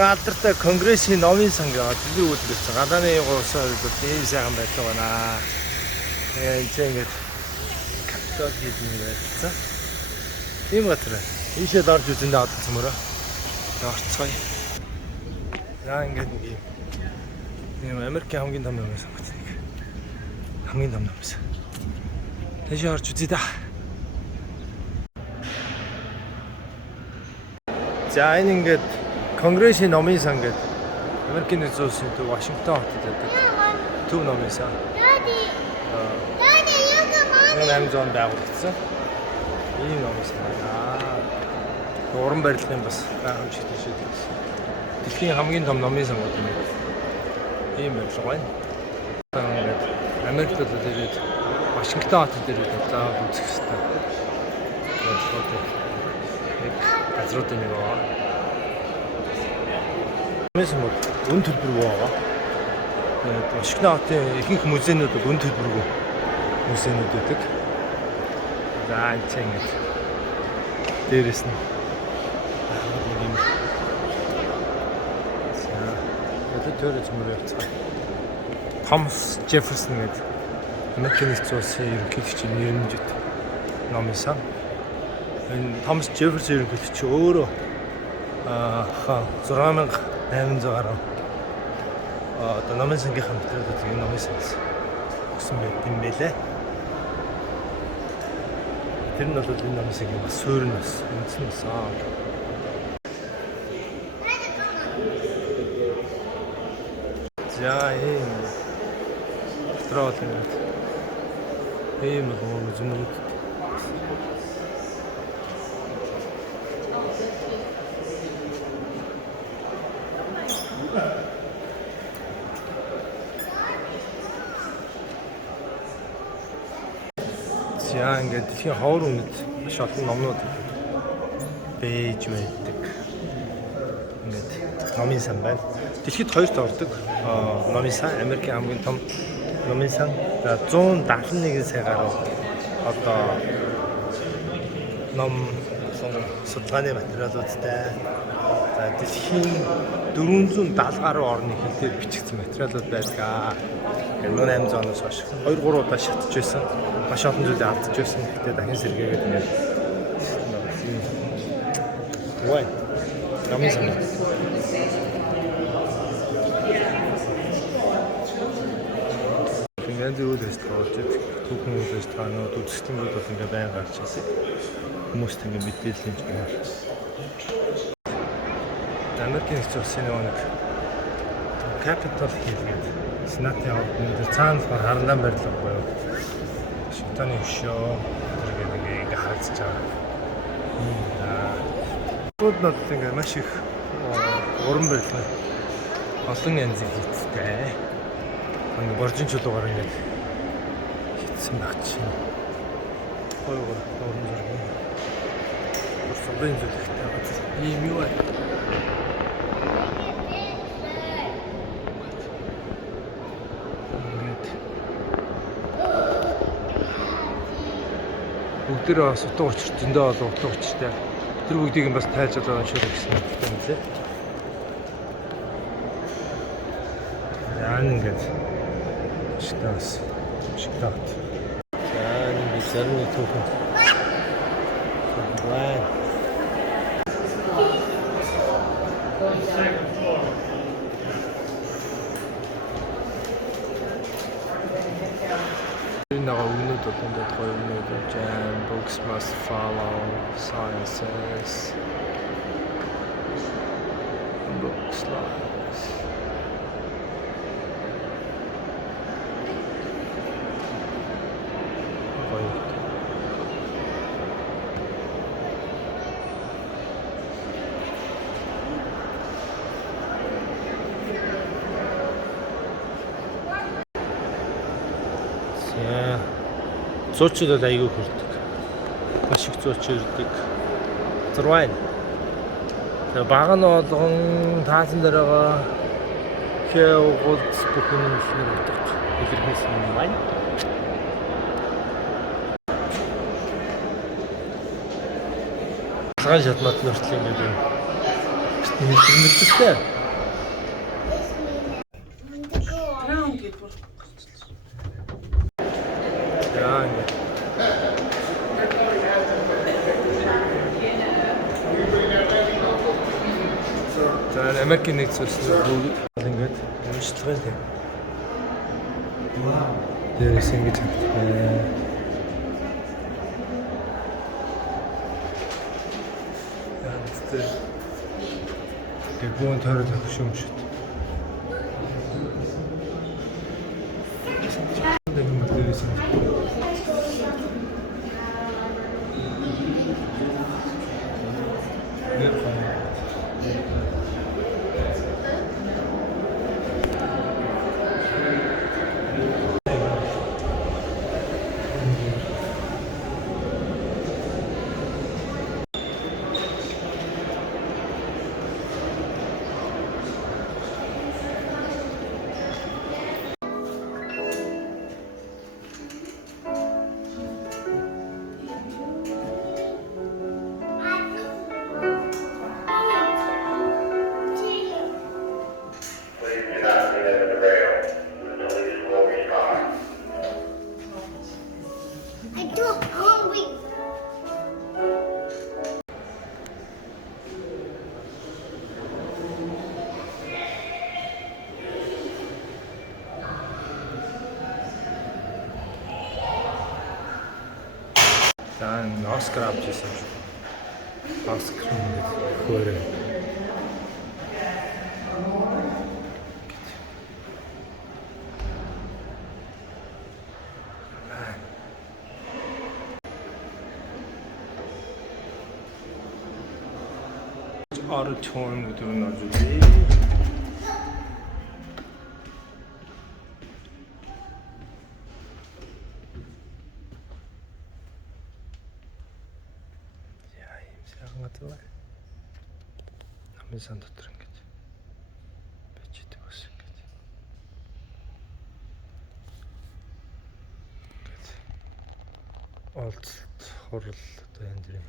Алдартай конгрессийн номын сан гэдэг дэлгүүр үлдээсэн. Гадааны улсаар ийм сайхан байдаг байна. Энд ингээд капитал гэдэг юм байсан. Ийм газар. Ийшээ дорж үзэндээ одсон мөрөө. Орцгоё. Яа ингээд нэг юм Америкийн хамгийн том номын сан гэдэг. Хамгийн том номын сан. Тэшээ орж үзье да. За энэ ингээд конгрессийн номын сан гэдэг Америкийн нэгдсэн улсын төв Вашингтон хотод байдаг. Төв номын сан. 1800 байгуулагдсан. Ийм номын сан байна. Уран барилгын бас гайхамшигт шийдэж байна. Дэлхийн хамгийн том номын сан гэдэг юм. Ийм барилга байна. Ингээд Америкт ирээд Вашингтон хотод ирээд заавал үзэх хэрэгтэй. Газруудын нэг байгаа. Месэм үн төлбөргүй байгаа. Вашингтон хотын ихэнх музейнууд үн төлбөргүй музейнууд байдаг. За энэ ингэж дээрэс нь юм. За одоо төрөж мөрөө явцгаа. Томас Джефферсон гэдэг Америкийн нэгдсэн улсын ерөнхийлөгчийн нэрнжит номын сан. Энэ Томас Джефферсон ерөнхийлөгч өөрөө 6800 гаруй одоо номын сангийнхаа материалууд энэ номын сангаас өгсөн байт юм байлээ. Тэр нь бол энэ номын сангийн бас суурь нь бас үндсэн сан. За ийм трол ингээд ийм нэг зүмэд яа ингээд дэлхийн ховор үнэт маш олон номнууд бэж байдаг. Ингээд номын сан байна. Дэлхийд хоёрт ордог номын сан, Америкийн хамгийн том номын сан. За 171 сая гаруй одоо ном судалгааны материалуудтай. За дэлхийн 470 гаруй орны хэлээр бичигдсэн материалууд байдаг. 1800 оноос хойш 2-3 удаа шатж байсан. Маш олон зүйлийг алдаж байсан. Гэхдээ дахин сэргээгээд ингээд Вай. Номын сан. Ингээд үйл ажиллагаа болж байгаа. Түүхэн үйл ажиллагаанууд үзэсгэлэнүүд бол ингээд байн гарч ирсэн. Хүмүүст ингээд мэдээлэл хийж байна. Америкийн нэгдсэн улсын нэг Capitol Hill гэдэг Сенатын ордны цаана харандан барилга буюу Вашингтоны өшөө ингээд харагдаж байгаа. Бүгд нь ингээд маш их уран барилга олон янзын хийцтэй. Ингээд боржин чулуугаар ингээд хийцсэн багч. Гоё уран зураг. Уран зүйлтэй ийм юу вэ? Бүгдээ бас утга учир зөндөө олон утга учиртай. Тэр бүгдийг нь бас тайлж байгаа шүү гэсэн юм лээ. Яа ингээд шигтаас шигтаад. За энэ зэрний түүхэн. Вай. Өгнүүд бол ингээд гоё өгнүүд jam books must follow sciences books lives зуучдад айгүй хүрдэг. Маш их зууч ирдэг. Зурвайн. Тэгээ баг нь болгон таасан дээр байгаа хөөс бүхэн юм шиг байдаг. Илэрхийлсэн юм байна. Цагаан шатмат нөртөл ингээд Мэдэрнэ. Яа ингэ. За Америкийн нэгдсэн улсын бүгд ингэж уншлагын тийм. Дээрээс ингэж тэгвэл тойрол авах юм шүү дээ. Дээрээс Оскар авч ирсэн шүү. Оскар хөөрэ. Auto-tune гэдэг нь орж ирээ. Намын сан дотор ингэж байж идэг бас ингэж. Олзолт хурал одоо энэ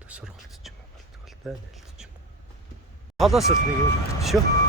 дэр сургалт ч юм уу болдог л да нэлт ч юм. Холоос л нэг юм шүү.